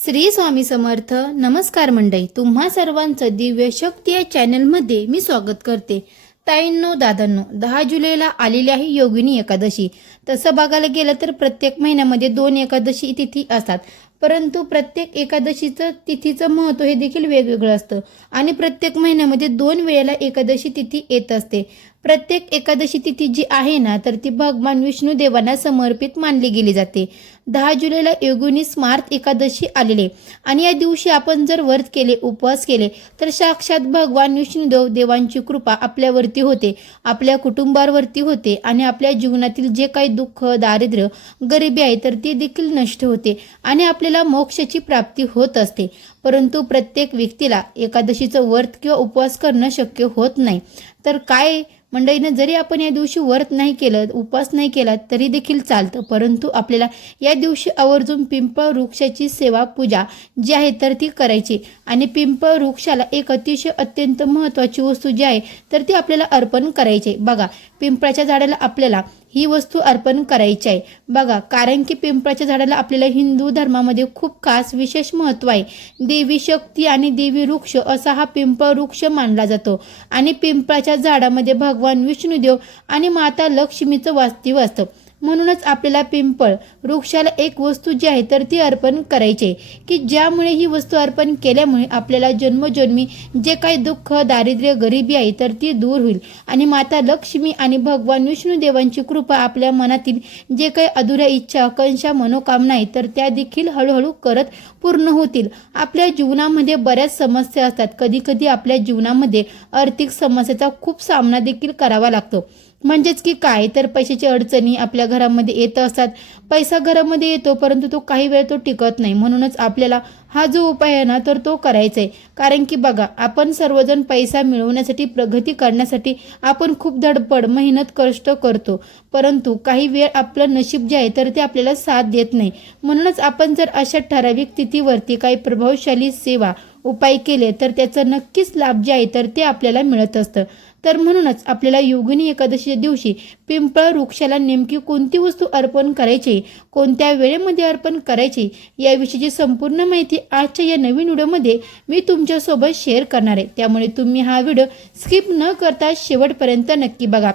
श्री स्वामी समर्थ. नमस्कार मंडळी, तुम्हा सर्वांचं दिव्य शक्ती या चॅनलमध्ये मी स्वागत करते. ताईंनो, दादांनो, 10 जुलैला आलेली आहे योगिनी एकादशी. तसं बघायला गेलं तर प्रत्येक महिन्यामध्ये 2 एकादशी तिथी असतात, परंतु प्रत्येक एकादशीचं तिथीचं महत्त्व हे देखील वेगवेगळं असतं आणि प्रत्येक महिन्यामध्ये 2 वेळेला एकादशी तिथी येत असते. प्रत्येक एकादशी तिथी जी आहे ना, तर ती भगवान विष्णू देवांना समर्पित मानली गेली जाते. 10 जुलैला योगिनी स्मार्त एकादशी आलेले आणि या दिवशी आपण जर व्रत केले, उपवास केले तर साक्षात भगवान विष्णुदेव देवांची कृपा आपल्यावरती होते, आपल्या कुटुंबावरती होते आणि आपल्या जीवनातील जे काही दुःख, दारिद्र्य, गरिबी आहे तर ती देखील नष्ट होते आणि आपल्याला मोक्षाची प्राप्ती होत असते. परंतु प्रत्येक व्यक्तीला एकादशीचं व्रत किंवा उपवास करणं शक्य होत नाही. तर काय मंडळीनं, जरी आपण या दिवशी व्रत नाही केलं, उपवास नाही केला तरी देखील चालतं, परंतु आपल्याला या दिवशी आवर्जून पिंपळ वृक्षाची सेवा, पूजा जी आहे तर ती करायची आणि पिंपळ वृक्षाला एक अतिशय अत्यंत महत्त्वाची वस्तू जी आहे तर ती आपल्याला अर्पण करायची. बघा, पिंपळाच्या झाडाला आपल्याला ही वस्तू अर्पण करायची आहे. बघा, कारण की पिंपळाच्या झाडाला आपल्याला हिंदू धर्मामध्ये खूप खास विशेष महत्त्व आहे. देवी शक्ती आणि देवी वृक्ष असा हा पिंपळ वृक्ष मानला जातो आणि पिंपळाच्या झाडामध्ये भगवान विष्णुदेव आणि माता लक्ष्मीचं वास्तव्य असतं. म्हणूनच आपल्याला पिंपळ वृक्षाला एक वस्तू जी आहे तर ती अर्पण करायची, की ज्यामुळे ही वस्तू अर्पण केल्यामुळे आपल्याला जन्मजन्मी जे काही दुःख, दारिद्र्य, गरिबी आहे तर ती दूर होईल आणि माता लक्ष्मी आणि भगवान विष्णुदेवांची कृपा आपल्या मनातील जे काही अधुऱ्या इच्छा, आकांक्षा, मनोकामना आहे तर त्या देखील हळूहळू करत पूर्ण होतील. आपल्या जीवनामध्ये बऱ्याच समस्या असतात. कधी कधी आपल्या जीवनामध्ये आर्थिक समस्येचा खूप सामना देखील करावा लागतो. म्हणजेच की काय, तर पैशाची अडचणी आपल्या घरामध्ये येत असतात. पैसा घरामध्ये येतो, परंतु तो काही वेळ तो टिकत नाही. म्हणूनच आपल्याला हा जो उपाय आहे ना तर तो करायचा आहे. कारण की बघा, आपण सर्वजण पैसा मिळवण्यासाठी, प्रगती करण्यासाठी आपण खूप धडपड, मेहनत, कष्ट करतो, परंतु काही वेळ आपलं नशीब जे आहे तर ते आपल्याला साथ देत नाही. म्हणूनच आपण जर अशा ठराविक तिथीवरती काही प्रभावशाली सेवा, उपाय केले तर त्याचा नक्कीच लाभ जे आहे तर ते आपल्याला मिळत असतं. तर म्हणूनच आपल्याला योगिनी एकादशीच्या दिवशी पिंपळ वृक्षाला नेमकी कोणती वस्तू अर्पण करायची, कोणत्या वेळेमध्ये अर्पण करायची, याविषयीची संपूर्ण माहिती आजच्या या नवीन व्हिडिओमध्ये मी तुमच्यासोबत शेअर करणार आहे. त्यामुळे तुम्ही हा व्हिडिओ स्किप न करता शेवटपर्यंत नक्की बघा.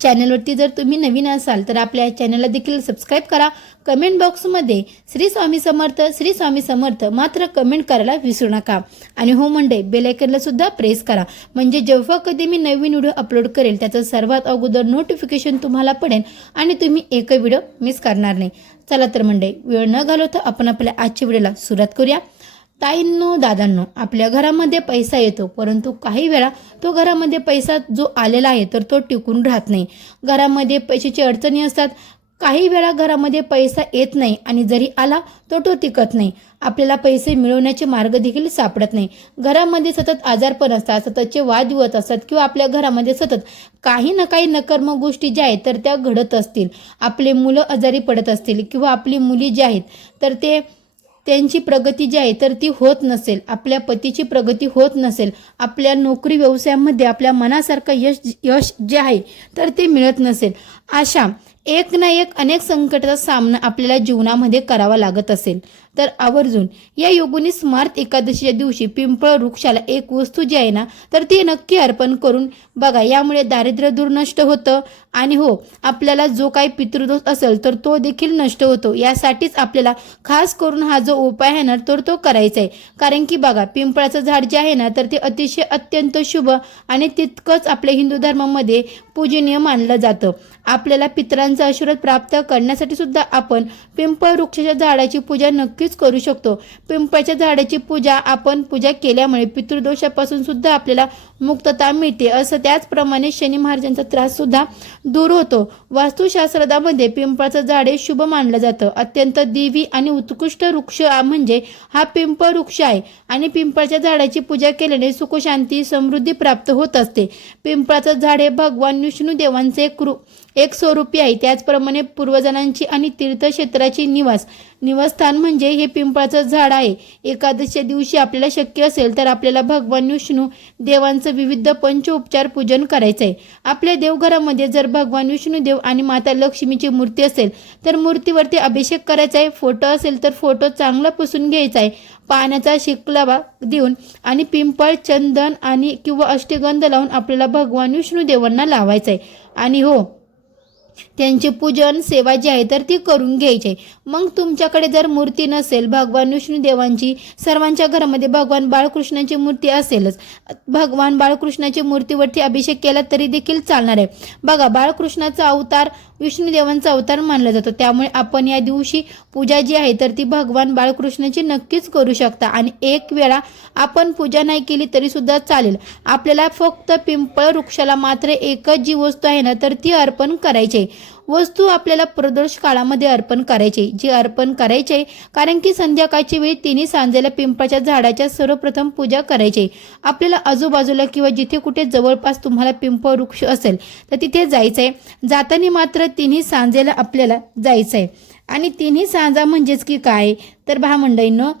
चॅनलवरती जर तुम्ही नवीन असाल तर आपल्या चॅनलला देखील सबस्क्राईब करा. कमेंट बॉक्समध्ये श्री स्वामी समर्थ, श्री स्वामी समर्थ मात्र कमेंट करायला विसरू नका आणि हो मंडळी, बेल आयकॉनला सुद्धा प्रेस करा, म्हणजे जेव्हा कधी मी नवीन व्हिडिओ अपलोड करेल त्याचं सर्वात अगोदर नोटिफिकेशन तुम्हाला पडेल आणि तुम्ही एकही व्हिडिओ मिस करणार नाही. चला तर मंडळी, वेळ न घालवता आपण आपल्या आजच्या व्हिडिओला सुरुवात करूया. ताईंनो, दादांनो, आपल्या घरामध्ये पैसा येतो, परंतु काही वेळा तो घरामध्ये पैसा जो आलेला आहे तर तो टिकून राहत नाही. घरामध्ये पैशाची अडचणी असतात. काही वेळा घरामध्ये पैसा येत नाही आणि जरी आला तो टिकत नाही. आपल्याला पैसे मिळवण्याचे मार्ग देखील सापडत नाही. घरामध्ये सतत आजारपण असतात, सततचे वादविवाद असतात किंवा आपल्या घरामध्ये सतत काही ना काही नकर्म गोष्टी ज्या आहेत तर त्या घडत असतील. आपले मुलं आजारी पडत असतील किंवा आपली मुली जी आहेत तर त्यांची प्रगती जी आहे तर ती होत नसेल, आपल्या पतीची प्रगती होत नसेल, आपल्या नोकरी व्यवसायामध्ये आपल्या मनासारखं यश जे आहे तर ते मिळत नसेल, अशा एक ना एक अनेक संकटाचा सामना आपल्याला जीवनामध्ये करावा लागत असेल तर आवर्जून या योगिनी स्मार्त एकादशीच्या दिवशी पिंपळ वृक्षाला एक वस्तू जी आहे ना तर ती नक्की अर्पण करून बघा. यामुळे दारिद्र्य दूर नष्ट होतं आणि हो, आपल्याला जो काही पितृदोष असेल तर तो देखील नष्ट होतो. यासाठीच आपल्याला खास करून हा जो उपाय आहे ना तर तो करायचा आहे. कारण की बघा, पिंपळाचं झाड जे आहे ना तर ते अतिशय अत्यंत शुभ आणि तितकंच आपल्या हिंदू धर्मामध्ये पूजनीय मानलं जातं. आपल्याला पितरांचा आशीर्वाद प्राप्त करण्यासाठी सुद्धा आपण पिंपळ वृक्षाच्या झाडाची पूजा नक्कीच करू शकतो. पिंपळाच्या झाडाची पूजा केल्यामुळे पितृदोषापासून सुद्धा आपल्याला मुक्तता मिळते. असं त्याचप्रमाणे शनी महाराजांचा त्रास सुद्धा दूर होतो. वास्तुशास्त्रामध्ये पिंपळाचं झाड हे शुभ मानलं जातं. अत्यंत देवी आणि उत्कृष्ट वृक्ष म्हणजे हा पिंपळ वृक्ष आहे आणि पिंपळाच्या झाडाची पूजा केल्याने सुख, शांती, समृद्धी प्राप्त होत असते. पिंपळाचं झाड हे भगवान विष्णू देवांचे एक स्वरूपी आहे. त्याचप्रमाणे पूर्वजनांची आणि तीर्थक्षेत्राची निवासस्थान म्हणजे हे पिंपळाचं झाड आहे. एकादशीच्या दिवशी आपल्याला शक्य असेल तर आपल्याला भगवान विष्णू देवांचं असं विविध पंचोपचार पूजन करायचं आहे. आपल्या देवघरामध्ये जर भगवान विष्णुदेव आणि माता लक्ष्मीची मूर्ती असेल तर मूर्तीवरती अभिषेक करायचा आहे. फोटो असेल तर फोटो चांगला पुसून घ्यायचा आहे. पाण्याचा शिंकलावा देऊन आणि पिंपळ, चंदन आणि किंवा अष्टगंध लावून आपल्याला भगवान विष्णुदेवांना लावायचं आहे. आणि हो, त्यांचे पूजन सेवा जी आहे तर ती करून घ्यायची. मग तुमच्याकडे जर मूर्ती नसेल भगवान विष्णुदेवांची, सर्वांच्या घरामध्ये भगवान बाळकृष्णाची मूर्ती असेलच. भगवान बाळकृष्णाची मूर्तीवरती अभिषेक केला तरी देखील चालणार आहे. बघा, बाळकृष्णाचा अवतार विष्णुदेवांचा अवतार मानला जातो. त्यामुळे आपण या दिवशी पूजा जी आहे तर ती भगवान बाळकृष्णाची नक्कीच करू शकता. आणि एक वेळा आपण पूजा नाही केली तरी सुद्धा चालेल. आपल्याला फक्त पिंपळ वृक्षाला मात्र एकच जी वस्तू आहे ना तर ती अर्पण करायची. वस्तू आपल्याला प्रदोष काळामध्ये अर्पण करायची, जी अर्पण करायची कारण की संध्याकाळची वेळी तिन्ही सांजेला पिंपळाच्या झाडाच्या सर्वप्रथम पूजा करायची. आपल्याला आजूबाजूला किंवा जिथे कुठे जवळपास तुम्हाला पिंपळ वृक्ष असेल तर तिथे जायचं आहे. जाताना मात्र तिन्ही सांजेला आपल्याला जायचं आहे. आणि तिन्ही सांजा म्हणजेच की काय तर भामंडळींनो,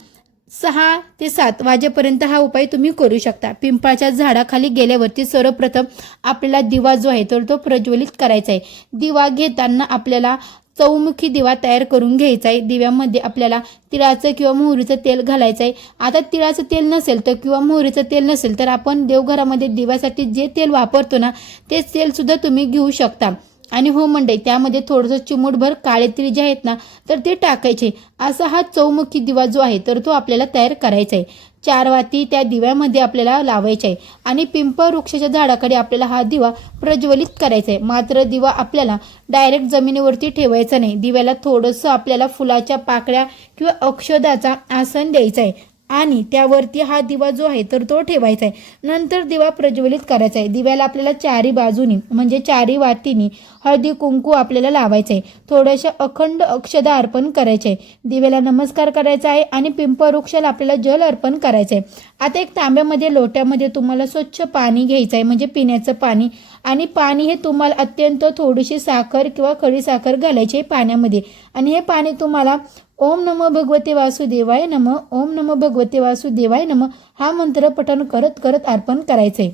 6 ते 7 वाजेपर्यंत हा उपाय तुम्ही करू शकता. पिंपळाच्या झाडाखाली गेल्यावरती सर्वप्रथम आपल्याला दिवा जो आहे तर तो प्रज्वलित करायचा आहे. दिवा घेताना आपल्याला चौमुखी दिवा तयार करून घ्यायचा आहे. दिव्यामध्ये आपल्याला तिळाचं किंवा मोहरीचं तेल घालायचं आहे. आता तिळाचं तेल नसेल तर किंवा मोहरीचं तेल नसेल तर आपण देवघरामध्ये दिव्यासाठी जे तेल वापरतो ना तेच तेलसुद्धा तुम्ही घेऊ शकता. आणि हो मंडळी, त्यामध्ये थोडंसं चिमूटभर काळे तीळ जे आहेत ना तर ते टाकायचे. असा हा चौमुखी दिवा जो आहे तर तो आपल्याला तयार करायचा आहे. 4 वाती त्या दिव्यामध्ये आपल्याला लावायचे आहे. आणि पिंपळ वृक्षाच्या झाडाकडे आपल्याला हा दिवा प्रज्वलित करायचा आहे. मात्र दिवा आपल्याला डायरेक्ट जमिनीवरती ठेवायचा नाही. दिव्याला थोडंसं आपल्याला फुलाच्या पाकळ्या किंवा अक्षदाचा आसन द्यायचा आहे आणि त्यावरती हा दिवा जो आहे तर तो ठेवायचा आहे. नंतर दिवा प्रज्वलित करायचा आहे. दिव्याला आपल्याला 4 बाजूनी म्हणजे 4 वाटीनी हळदी कुंकू आपल्याला लावायचं आहे. थोड्याशा अखंड अक्षदा अर्पण करायचे आहे. दिव्याला नमस्कार करायचा आहे आणि पिंपळ वृक्षाला आपल्याला जल अर्पण करायचं आहे. आता एक तांब्यामध्ये लोट्यामध्ये तुम्हाला स्वच्छ पाणी घ्यायचं आहे म्हणजे पिण्याचं पाणी. आणि पाणी हे तुम्हाला अत्यंत थोडीशी साखर किंवा खडी साखर घालायची आहे पाण्यामध्ये. आणि हे पाणी तुम्हाला ओम नमो भगवते वासुदेवाय नमः, ओम नमो भगवते वासुदेवाय नमः हा मंत्र पठण करत करत अर्पण करायचे.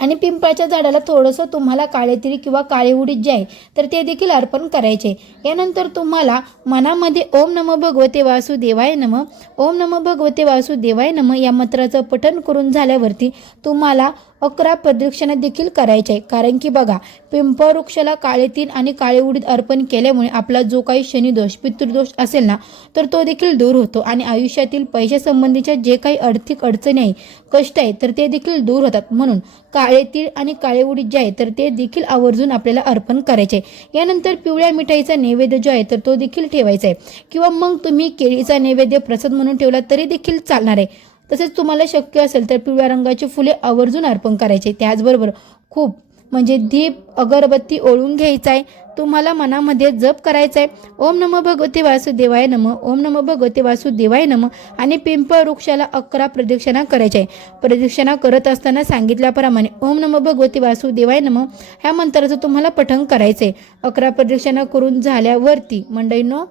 आणि पिंपळाच्या झाडाला थोडंसं तुम्हाला काळे तीळ किंवा काळे उडीद जे आहे तर ते देखील अर्पण करायचे. यानंतर तुम्हाला मनामध्ये ओम नमो भगवते वासुदेवाय नमः, ओम नमो भगवते वासुदेवाय नमः या मंत्राचं पठण करून झाल्यावरती तुम्हाला 11 प्रदक्षिणा देखील करायचे आहे. कारण की बघा, पिंपळ वृक्षाला काळे तीळ आणि काळे उडीद अर्पण केल्यामुळे आपला जो काही शनिदोष, पितृदोष असेल ना तर तो देखील दूर होतो. आणि आयुष्यातील पैशासंबंधीच्या जे काही आर्थिक अडचणी आहे, कष्ट आहे तर ते देखील दूर होतात. म्हणून काळे तीळ आणि काळे उडीद जे आहे तर ते देखील आवर्जून आपल्याला अर्पण करायचे. यानंतर पिवळ्या मिठाईचा नैवेद्य जो आहे तर तो देखील ठेवायचा आहे. किंवा मग तुम्ही केळीचा नैवेद्य प्रसाद म्हणून ठेवला तरी देखील चालणार आहे. तसेच तुम्हाला शक्य असेल तर पिवळ्या रंगाची फुले आवर्जून अर्पण करायचे. त्याचबरोबर खूप म्हणजे दीप, अगरबत्ती ओळून घ्यायचा आहे. तुम्हाला मनामध्ये जप करायचा आहे ओम नमो भगवते वासुदेवाय नमः, ओम नमो भगवते वासुदेवाय नमः. आणि पिंपळ वृक्षाला 11 प्रदक्षिणा करायच्या आहे. प्रदक्षिणा करत असताना सांगितल्याप्रमाणे ओम नमो भगवते वासुदेवाय नमः ह्या मंत्राचं तुम्हाला पठण करायचं आहे. 11 प्रदक्षिणा करून झाल्यावरती मंडळींनो,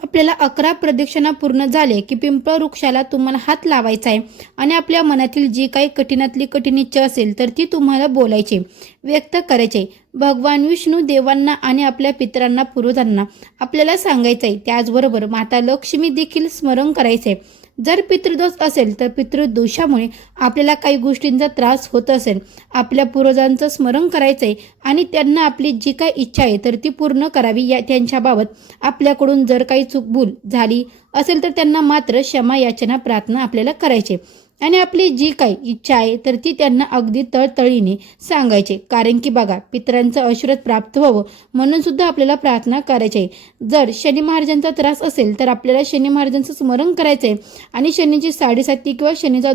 आपल्याला 11 प्रदक्षिणा पूर्ण झाले की पिंपळ वृक्षाला तुम्हाला हात लावायचा आहे. आणि आपल्या मनातील जी काही कठीणातली कठीण इच्छा असेल तर ती तुम्हाला बोलायची, व्यक्त करायचे. भगवान विष्णू देवांना आणि आपल्या पितरांना, पूर्वजांना आपल्याला सांगायचं आहे. त्याचबरोबर माता लक्ष्मी देखील स्मरण करायचे. जर पितृदोष असेल तर पितृदोषामुळे आपल्याला काही गोष्टींचा त्रास होत असेल, आपल्या पूर्वजांचं स्मरण करायचं आहे आणि त्यांना आपली जी काही इच्छा आहे तर ती पूर्ण करावी. या त्यांच्याबाबत आपल्याकडून जर काही चूकभूल झाली असेल तर त्यांना मात्र क्षमा याचना प्रार्थना आपल्याला करायचे. आणि आपली जी काही इच्छा आहे तर ती त्यांना अगदी तळतळीने सांगायचे. कारण की बघा, पितरांचं आशीर्वाद प्राप्त व्हावं म्हणून सुद्धा आपल्याला प्रार्थना करायची आहे. जर शनी महाराजांचा त्रास असेल तर आपल्याला शनी महाराजांचं स्मरण करायचं आहे. आणि शनीची 7.5 किंवा शनीचा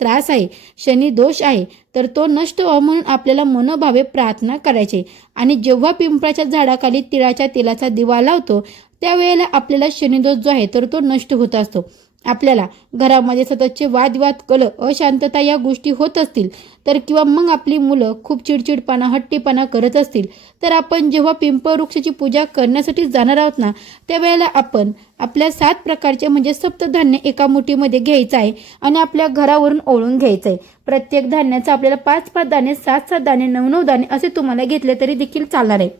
त्रास आहे, शनी दोष आहे तर तो नष्ट व्हावा म्हणून आपल्याला मनोभावे प्रार्थना करायची. आणि जेव्हा पिंपळाच्या झाडाखाली तिळाच्या तेलाचा दिवा लावतो त्यावेळेला आपल्याला शनिदोष जो आहे तर तो नष्ट होत असतो. आपल्याला घरामध्ये सततचे वादविवाद, कलह, अशांतता या गोष्टी होत असतील तर किंवा मग आपली मुलं खूप चिडचिडपणा, हट्टीपणा करत असतील तर आपण जेव्हा पिंपळवृक्षाची पूजा करण्यासाठी जाणार आहोत ना, त्यावेळेला आपण आपल्या 7 प्रकारचे म्हणजे सप्तधान्य एका मुठीमध्ये घ्यायचं आहे आणि आपल्या घरावरून ओळून घ्यायचं आहे. प्रत्येक धान्याचं आपल्याला 5-5 दाणे, 7-7 दाणे, 9-9 दाणे असे तुम्हाला घेतले तरी देखील चालणार आहे.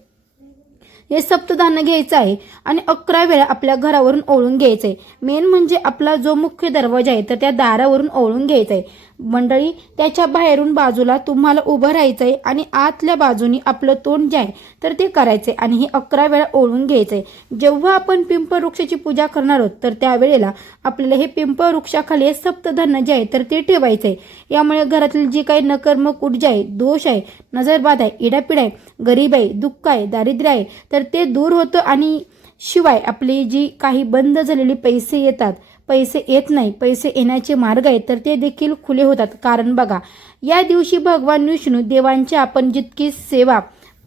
हे सप्तधान्य घ्यायचं आहे आणि 11 वेळा आपल्या घरावरून ओळून घ्यायचं आहे. मेन म्हणजे आपला जो मुख्य दरवाजा आहे तर त्या दारावरून ओळून घ्यायचं आहे. मंडळी, त्याच्या बाहेरून बाजूला तुम्हाला उभं राहायचं आहे आणि आतल्या बाजूनी आपलं तोंड जे आहे तर ते करायचं आहे आणि हे 11 वेळा ओळून घ्यायचं आहे. जेव्हा आपण पिंपळवृक्षाची पूजा करणार आहोत तर त्यावेळेला आपल्याला हे पिंपळवृक्षाखाली हे सप्तधान्य जे आहे तर ते ठेवायचं आहे. यामुळे घरातील जी काही नकर्मक ऊर्जा आहे, दोष आहे, नजरबाध आहे, इडापिडा आहे, गरीब आहे, दुःख आहे, दारिद्र्य आहे तर ते दूर होतं आणि शिवाय आपली जी काही बंद झालेली पैसे येतात, पैसे येत नाही, पैसे येण्याचे मार्ग आहेत तर ते देखील खुले होतात. कारण बघा, या दिवशी भगवान विष्णू देवांची आपण जितकी सेवा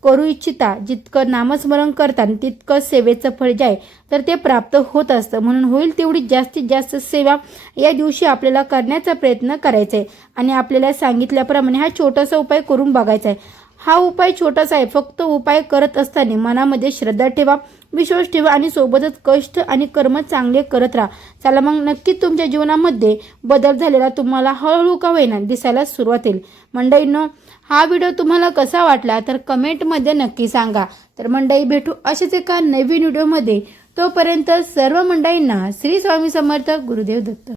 करू इच्छिता, जितकं नामस्मरण करता तितकं सेवेचं फळ जे आहे तर ते प्राप्त होत असतं. म्हणून होईल तेवढी जास्तीत जास्त सेवा या दिवशी आपल्याला करण्याचा प्रयत्न करायचा आहे आणि आपल्याला सांगितल्याप्रमाणे हा छोटासा उपाय करून बघायचा आहे. हा उपाय छोटासा आहे, फक्त उपाय करत असताना मनामध्ये श्रद्धा ठेवा, विश्वास ठेवा आणि सोबतच कष्ट आणि कर्म चांगले करत राहा. चला मग नक्कीच तुमच्या जीवनामध्ये बदल झालेला तुम्हाला हळूहळू का होईना दिसायला सुरुवात होईल. मंडळींनो, हा व्हिडिओ तुम्हाला कसा वाटला तर कमेंटमध्ये नक्की सांगा. तर मंडळी, भेटू असेच एका नवीन व्हिडिओमध्ये. तोपर्यंत सर्व मंडळींना श्री स्वामी समर्थ, गुरुदेव दत्त.